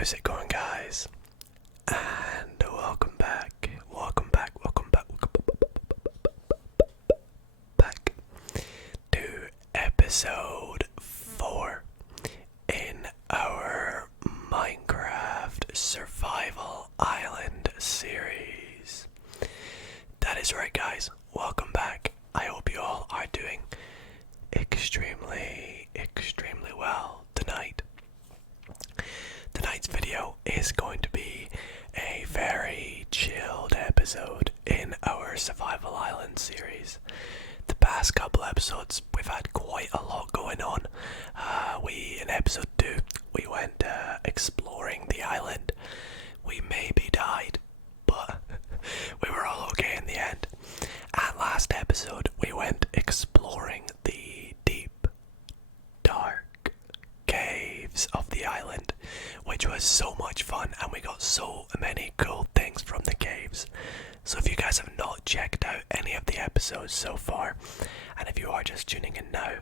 How's it going, guys? And welcome back. Welcome back to episode 4 in our Minecraft Survival Island series. That is right, guys. Welcome back. I hope you all are doing extremely well tonight. Tonight's video is going to be a very chilled episode in our Survival Island series. The past couple episodes, we've had quite a lot going on. In episode 2, we went exploring the island. We maybe died, but we were all okay in the end. And last episode, we went exploring the deep, dark caves of the island, which was so much fun, and we got so many cool things from the caves. So if you guys have not checked out any of the episodes so far, and if you are just tuning in now,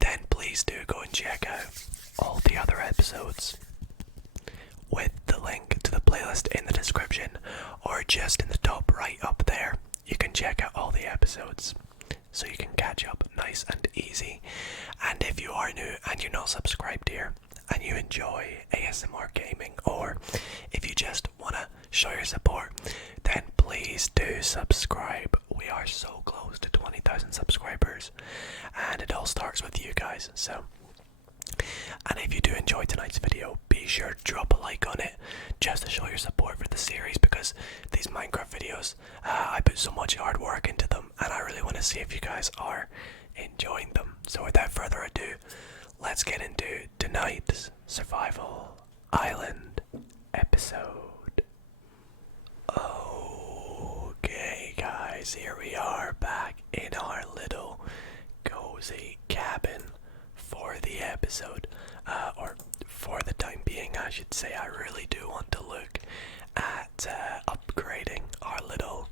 then please do go and check out all the other episodes with the link to the playlist in the description, or just in the top right up there. You can check out all the episodes so you can catch up nice and easy. And if you are new and you're not subscribed here and you enjoy ASMR gaming, or if you just want to show your support, then please do subscribe. We are so close to 20,000 subscribers, and it all starts with you guys. And if you do enjoy tonight's video, be sure to drop a like on it, just to show your support for the series, because these Minecraft videos, I put so much hard work into them, and I really want to see if you guys are enjoying them. So without further ado, let's get into tonight's Survival Island episode. Okay guys, here we are back in our little cozy cabin for the episode, or for the time being I should say. I really do want to look at upgrading our little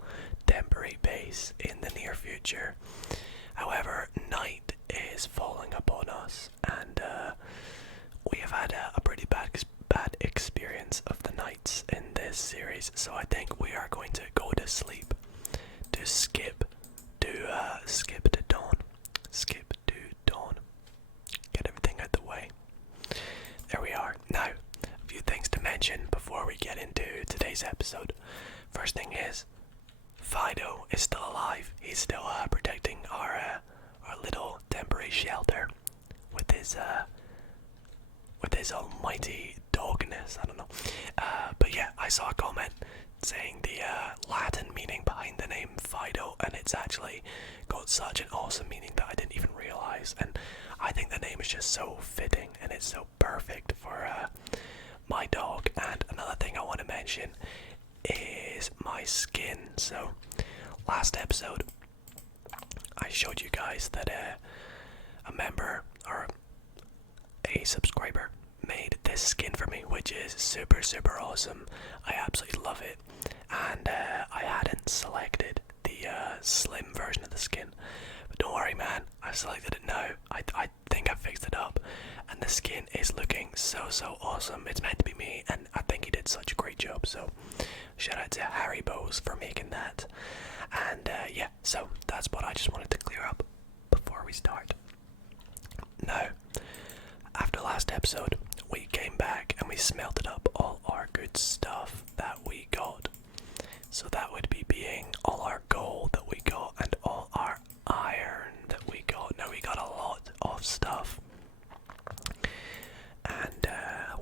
temporary base in the near future. However, night is falling upon us, and we have had a pretty bad experience of the nights in this series, so I think we are going to go to sleep, to skip to dawn. Get everything out the way. There we are. Now, a few things to mention before we get into today's episode. First thing is, Fido is still alive. He's still protecting our little temporary shelter with his almighty dogness. I don't know. But yeah, I saw a comment saying the Latin meaning behind the name Fido, and it's actually got such an awesome meaning that I didn't even realize. And I think the name is just so fitting, and it's so perfect for my dog. And another thing I want to mention is my skin. So last episode I showed you guys that a member or a subscriber made this skin for me, which is super awesome. I absolutely love it, and I hadn't selected the slim version of the skin, but don't worry man, I selected it now. I think I fixed it up, and the skin is looking so awesome. It's meant to be me, and I think he did such a great job, so shout out to Harry Bowes for making that. And yeah, so that's what I just wanted to clear up before we start. Now, after last episode, we came back and we smelted up all our good stuff that we got. So that would be being all our gold that we got and all our iron that we got. Now, we got a lot of stuff, and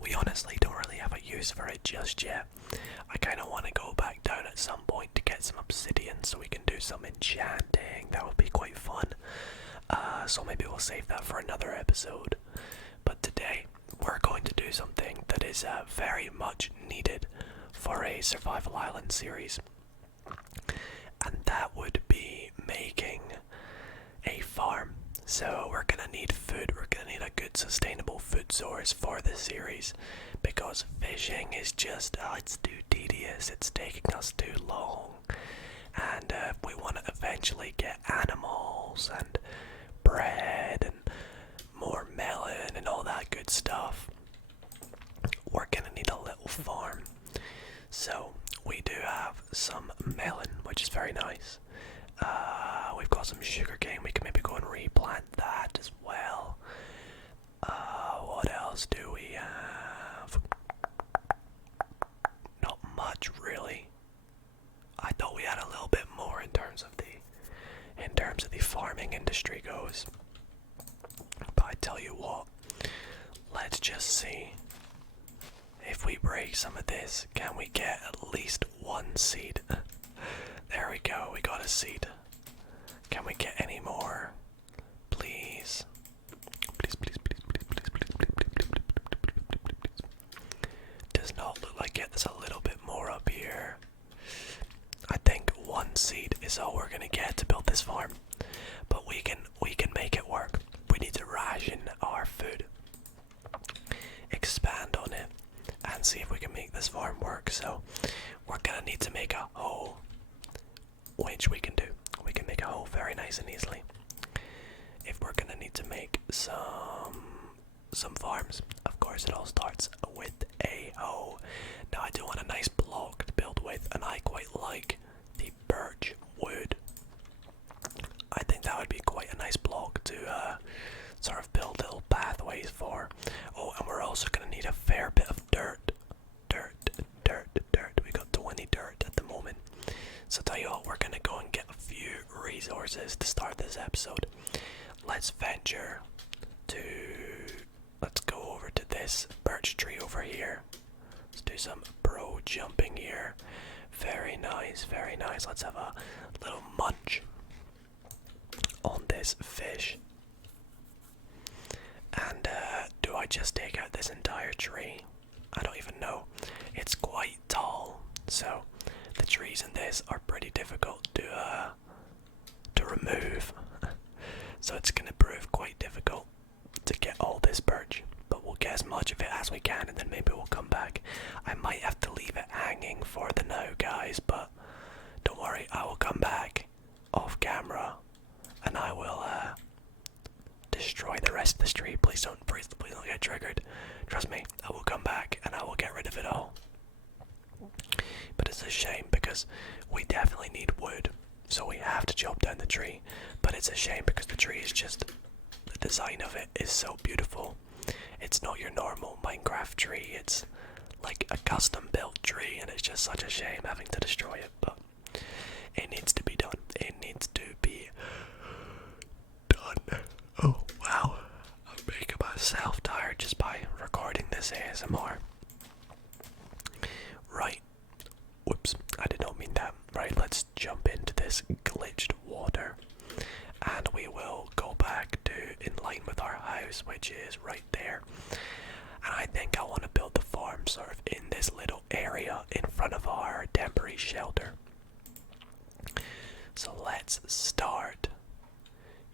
we honestly don't really have a use for it just yet. I kind of want to go back down at some point to get some obsidian so we can do some enchanting. That would be quite fun. So maybe we'll save that for another episode. But today, we're going to do something that is very much needed for a Survival Island series. And that would be making a farm. So we're going to need food. We're going to need a good sustainable food source for this series, because fishing is just, it's too tedious. It's taking us too long. And if we want to eventually get animals and bread and more melon and all that good stuff, we're gonna need a little farm. So we do have some melon, which is very nice. We've got some sugarcane. We can maybe go and replant that as well. What else do we have? Not much really. I thought we had a little bit more in terms of the farming industry goes. But I tell you what, let's just see if we break some of this. Can we get at least one seed? There we go, we got a seed. Can we get any more? Please. Please, please, please, please, please, please, please, please, please, please. Does not look like it. There's a little bit more up here. I think one seed is all we're gonna get to build this farm. But we can make it work. We need to ration our food. Expand on it and see if we can make this farm work. So we're gonna need to make a hole, which we can do. We can make a hole very nice and easily. If we're gonna need to make some farms, of course it all starts with a hole. Now I do want a nice block to build with, and I quite like the birch wood. I think that would be quite a nice block to sort of build little pathways for. Oh, and we're also going to need a fair bit of dirt. We got 20 dirt at the moment. So tell you what, we're going to go and get a few resources to start this episode. Let's venture to... Let's go over to this birch tree over here. Let's do some bro jumping here. Very nice, very nice. Let's have a little munch on this fish. And do I just take out this entire tree? I don't even know. It's quite tall, so the trees in this are pretty difficult to remove. So it's going to prove quite difficult to get all this birch, but we'll get as much of it as we can, and then maybe we'll come back. I might have to leave it hanging for the now, guys, but don't worry, I will come back off camera and I will destroy the rest of this tree. Please don't get triggered. Trust me, I will come back and I will get rid of it all. But it's a shame because we definitely need wood, so we have to chop down the tree. But it's a shame because the tree is just, the design of it is so beautiful. It's not your normal Minecraft tree, it's like a custom built tree, and it's just such a shame having to destroy it, but it needs to be done. It needs to be done. Oh wow, I'm making myself tired just by recording this ASMR. Right, whoops, I did not mean that. Right, let's jump into this glitched water, and we will go back to in line with our house, which is right there. And I think I want to build the farm sort of in this little area in front of our temporary shelter. So let's start.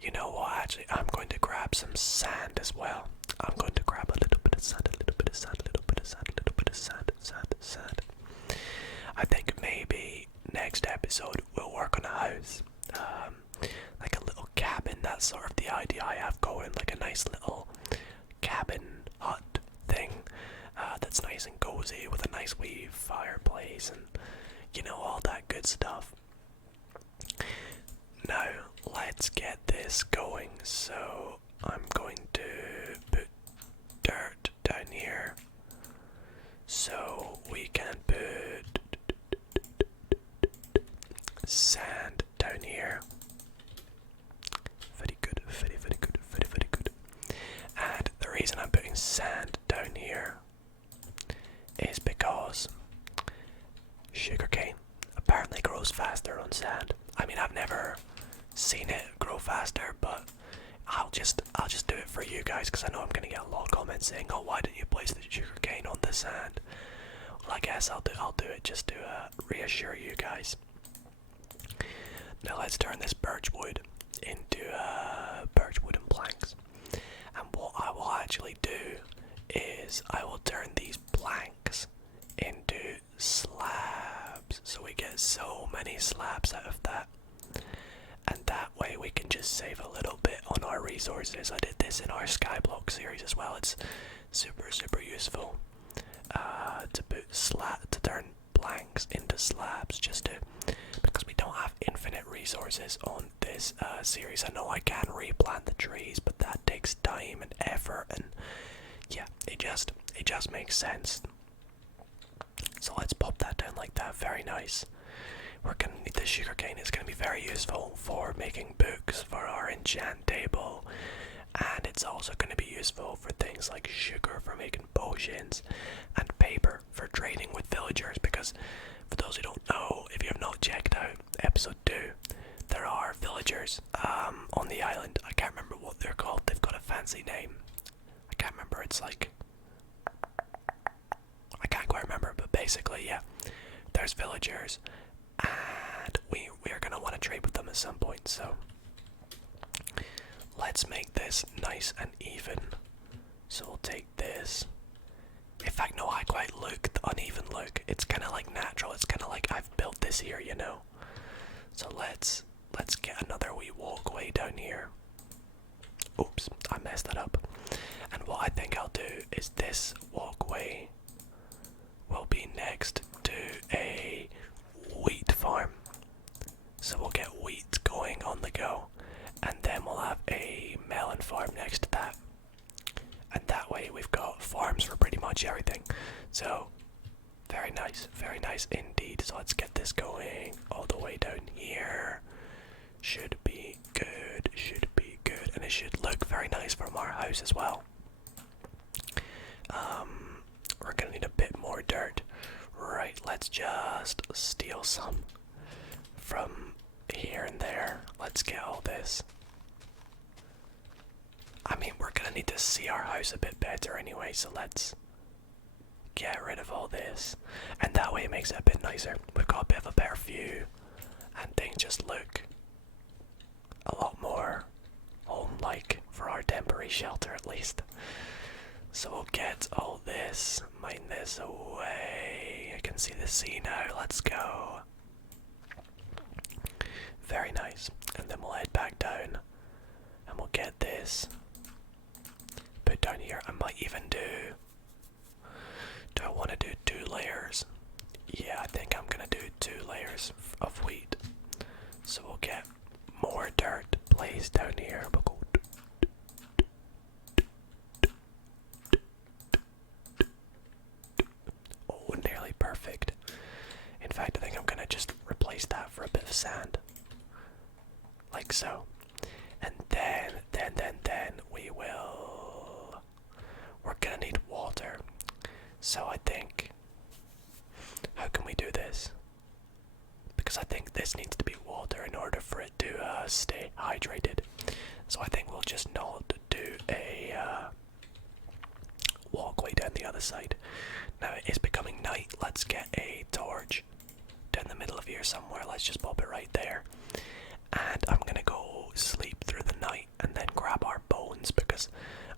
You know what, actually, I'm going to grab some sand as well. I'm going to grab a little bit of sand, a little bit of sand, a little bit of sand, a little bit of sand. I think maybe next episode we'll work on a house. Like a little cabin, that's sort of the idea I have going, like a nice little cabin hut thing that's nice and cozy with a nice wee fireplace and, you know, all that good stuff. Now, let's get this going. So, I'm going to put dirt down here so we can put sand down here. Very good, very good, very good. And the reason I'm putting sand down here is because sugarcane apparently grows faster on sand. I mean, I've never seen it grow faster, but I'll just do it for you guys, because I know I'm gonna get a lot of comments saying, "Oh, why didn't you place the sugarcane on the sand?" Well, I guess I'll do it just to reassure you guys. Now let's turn this birch wood into birch wooden planks, and what I will actually do is I will turn these planks into slabs, so we get so many slabs out of that, and that way we can just save a little bit on our resources. I did this in our Skyblock series as well. It's super useful. to turn blanks into slabs, just because we don't have infinite resources on this series. I know I can replant the trees, but that takes time and effort, and yeah, it just makes sense. So let's pop that down like that. Very nice. We're gonna need the sugarcane. Is gonna be very useful for making books for our enchant table, and it's also gonna be useful for things like sugar for making potions, and paper for trading with villagers. Because for those who don't know, if you have not checked out episode 2, there are villagers on the island. I can't remember what they're called. They've got a fancy name. I can't remember. It's like, I can't quite remember, but basically, yeah, there's villagers, and we are gonna want to trade with them at some point. So let's make this nice and even. So we'll take this. In fact, no, I quite like the uneven look. It's kind of like natural. It's kind of like I've built this here, you know. So let's get another wee walkway down here. Oops, I messed that up. And what I think I'll do is this walkway will be next to a wheat farm. So we'll get wheat going on the go, and then we'll have a melon farm next to that. And that way we've got farms for pretty much everything. So very nice indeed. So let's get this going all the way down here. Should be good, and it should look very nice from our house as well. We're gonna need a bit more dirt. Right, let's just steal some from here and there. Let's get all this. I mean, we're gonna need to see our house a bit better anyway, so let's get rid of all this. And that way it makes it a bit nicer. We've got a bit of a better view, and things just look a lot more home-like for our temporary shelter, at least. So we'll get all this, mine this away. I can see the sea now. Let's go. Very nice. And then we'll head back down, and we'll get this put down here. I might even do I want to do 2 layers? Yeah, I think I'm gonna do 2 layers of wheat. So we'll get more dirt placed down here. We'll go nearly perfect. In fact, I think I'm gonna just replace that for a bit of sand, like so. And then we're gonna need water. So I think, how can we do this? Because I think this needs to be water in order for it to stay hydrated. So I think we'll just not do a walkway down the other side. Now it is becoming night. Let's get a torch down the middle of here somewhere. Let's just pop it right there. And I'm gonna go sleep through the night and then grab our bones, because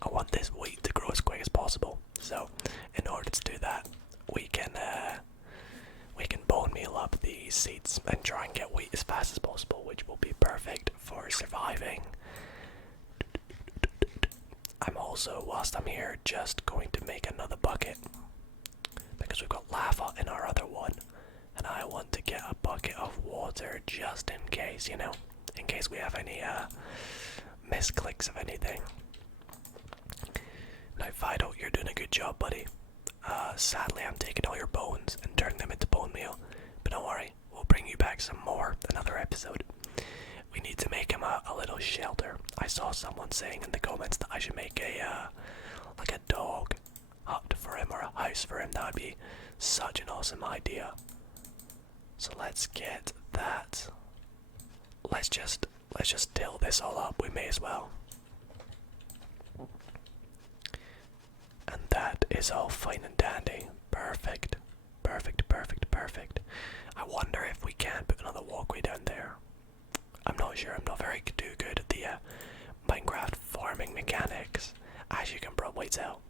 I want this wheat to grow as quick as possible. So in order to do that, we can bone meal up the seeds and try and get wheat as fast as possible, which will be perfect for surviving. I'm also, whilst I'm here, just going to make another bucket, because we've got lava in our other one, and I want to get a bucket of water just in case, you know, in case we have any misclicks of anything. Now Fido, you're doing a good job, buddy. Sadly I'm taking all your bones and turning them into bone meal, but don't worry, we'll bring you back some more another episode. We need to make him a little shelter. I saw someone saying in the comments that I should make like a dog hut for him, or a house for him. That would be such an awesome idea. So let's get that. Let's just till this all up. We may as well. And that is all fine and dandy. Perfect. Perfect. I wonder if we can put another walkway down there. I'm not sure. I'm not very too good at the Minecraft farming mechanics, as you can probably tell.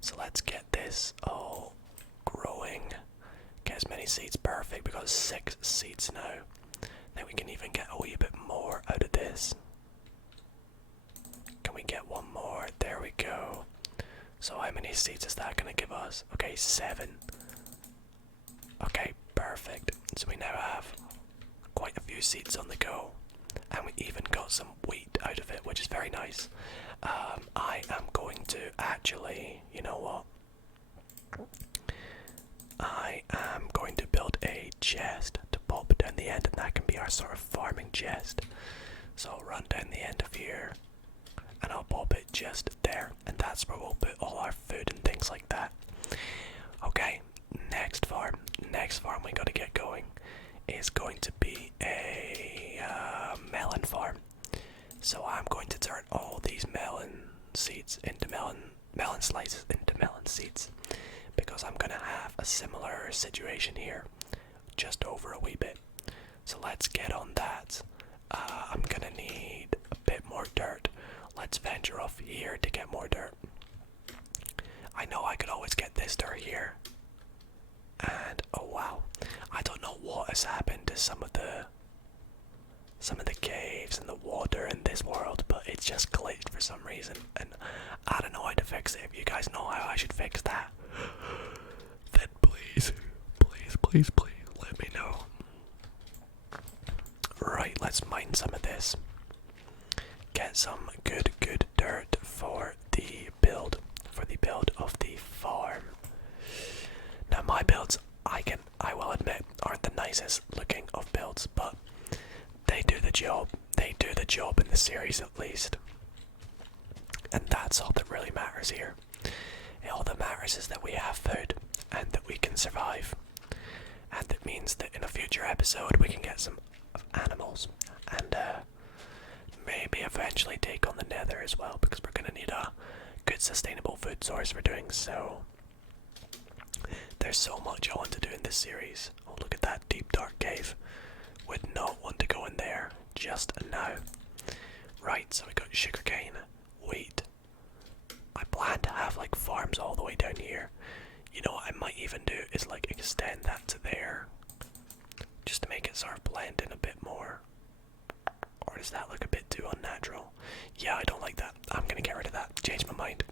So let's get this all growing. Get as many seeds. Perfect. We got 6 seeds now. Then we can even get a wee bit more out of this. Can we get one more? There we go. So how many seeds is that going to give us? Okay, 7. Okay, perfect. So we now have quite a few seeds on the go. And we even got some wheat out of it, which is very nice. I am going to actually, you know what? I am going to build a chest to pop down the end, and that can be our sort of farming chest. So I'll run down the end of here, and I'll pop it just there, and that's where we'll put all our food and things like that. Okay, next farm we gotta get going is going to be a melon farm. So I'm going to turn all these melon seeds into melon slices into melon seeds, because I'm gonna have a similar situation here, just over a wee bit. So let's get on that. I'm gonna need a bit more dirt. Let's venture off here to get more dirt. I know I could always get this dirt here. And oh wow, I don't know what has happened to some of the caves and the water in this world, but it's just glitched for some reason, and I don't know how to fix it. If you guys know how I should fix that, then please let me know. Right, let's mine some of this. Get some good dirt for the build of the farm. Now my builds, I will admit, aren't the nicest looking of builds, but they do the job. They do the job in the series at least. And that's all that really matters here. All that matters is that we have food and that we can survive. And that means that in a future episode we can get some animals and maybe eventually take on the nether as well, because we're going to need a good sustainable food source for doing so. There's so much I want to do in this series. Oh, look at that deep dark cave. Would not want to go in there just now. Right, so we got sugarcane, wheat. I plan to have like farms all the way down here. You know what I might even do is like extend that to there, just to make it sort of blend in a bit more. Or does that look a bit too unnatural? Yeah, I don't like that. I'm gonna get rid of that. Change my mind.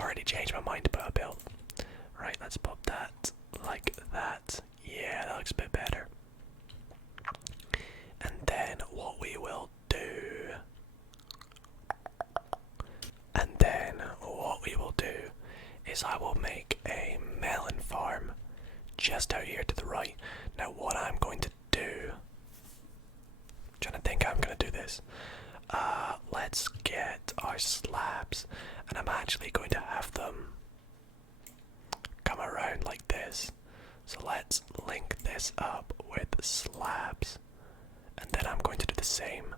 Already changed my mind about a build. Right, let's pop that like that. Yeah, that looks a bit better. And then what we will do is I will make a melon farm just out here to the right. Now what I'm going to do, trying to think how I'm going to do this. Let's get our slabs, and I'm actually going to have them come around like this. So let's link this up with slabs, and then I'm going to do the same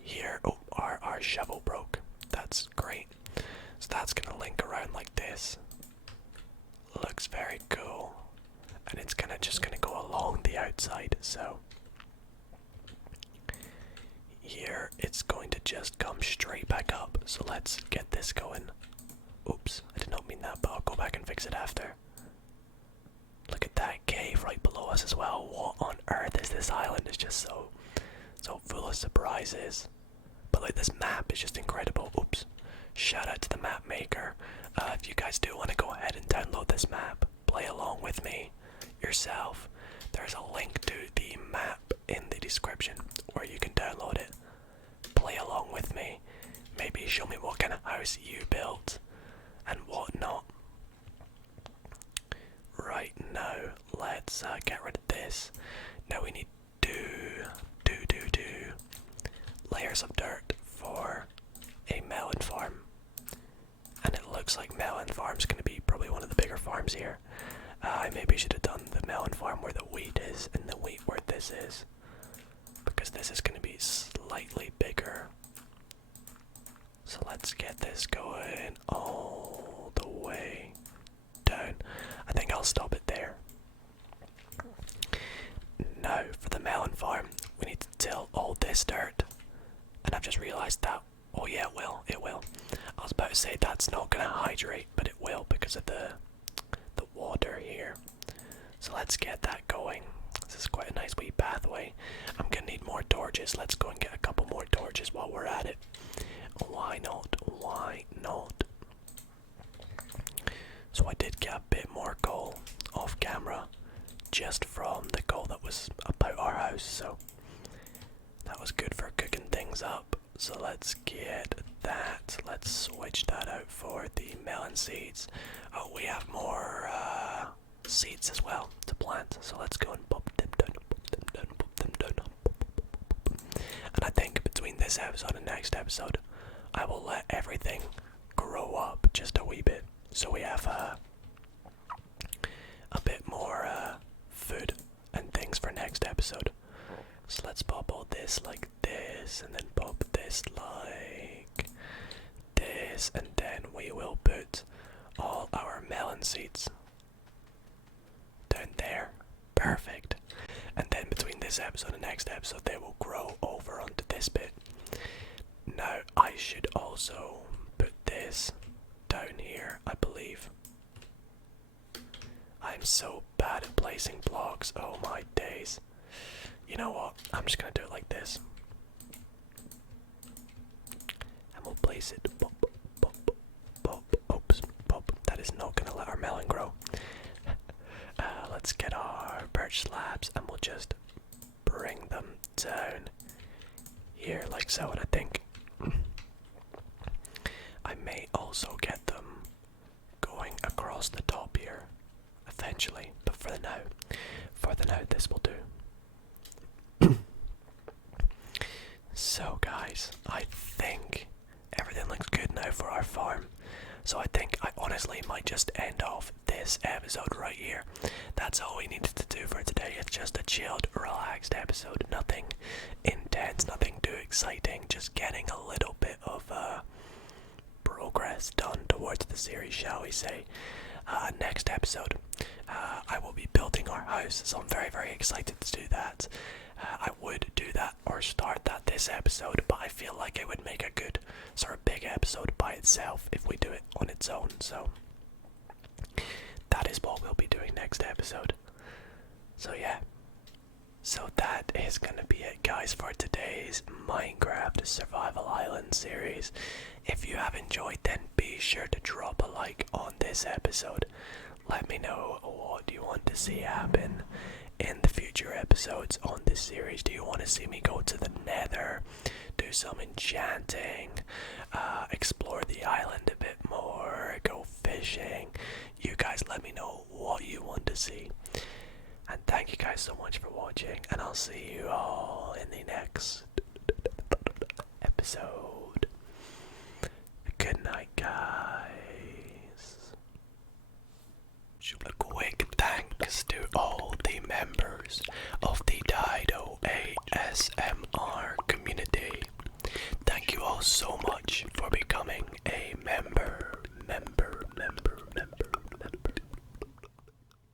here. Oh, our shovel broke. That's great. So that's going to link around like this. Looks very cool. And it's just going to go along the outside. So here it's going to just come straight back up. So let's get this going. Oops, I did not mean that, but I'll go back and fix it after. Look at that cave right below us as well. What on earth is this island? It's just so full of surprises. But like, this map is just incredible. Oops. Shout out to the map maker. If you guys do want to go ahead and download this map, play along with me yourself, there's a link to the map in the description where you can download it. Play along with me. Maybe show me what kind of house you built and whatnot. Right, now let's get rid of this. Now we need two layers of dirt for a melon farm. And it looks like melon farm's going to be probably one of the bigger farms here. I maybe should have done the melon farm where the wheat is and the wheat where this is, because this is going to be slightly bigger. So let's get this going all the way down. I think I'll stop it there. Now for the melon farm, we need to till all this dirt. And I've just realised that, oh yeah, it will. I was about to say that's not going to hydrate, but it will because of the water here. So let's get that going. This is quite a nice wee pathway. I'm going to need more torches. Let's go and get a couple more torches while we're at it. Why not? Why not? I did get a bit more coal off camera just from the coal that was about our house, so that was good for cooking things up. So let's get that. Let's switch that out for the melon seeds. Oh, we have more seeds as well to plant, so let's go and pop them down, pop them down, pop them down. And I think between this episode and next episode, I will let everything grow up just a wee bit, so we have a bit more food and things for next episode. So let's pop all this like this, and then pop this like this, and then we will put all our melon seeds down there. Perfect. And then between this episode and next episode, they will grow over onto this bit. Now, I should also put this down here, I believe. I'm so bad at placing blocks, oh my days. You know what, I'm just gonna do it like this. And we'll place it, pop, pop, pop, oops, pop. That is not gonna let our melon grow. Let's get our birch slabs and we'll just bring them down here like so, and I think I may also get them going across the top here eventually, but for the now this will do. So guys, I think everything looks good now for our farm. So I think I honestly might just end off this episode right here. That's all we needed to do for today. It's just a chilled, relaxed episode. Nothing intense, nothing too exciting. Just getting a little bit of progress done towards the series, shall we say. Next episode, I will be building our house, so I'm very, very excited to do that. I would do that or start that this episode, but I feel like it would make a good sort of big episode by itself if we do it on its own. So that is what we'll be doing next episode. So yeah, so that is gonna be it, guys, for today's Minecraft Survival Island series. If you have enjoyed, then be sure to drop a like on this episode. Let me know what you want to see happen in the future episodes on this series. Do you want to see me go to the nether, do some enchanting, explore the island a bit more, go fishing? You guys let me know what you want to see. And thank you guys so much for watching, and I'll see you all in the next episode.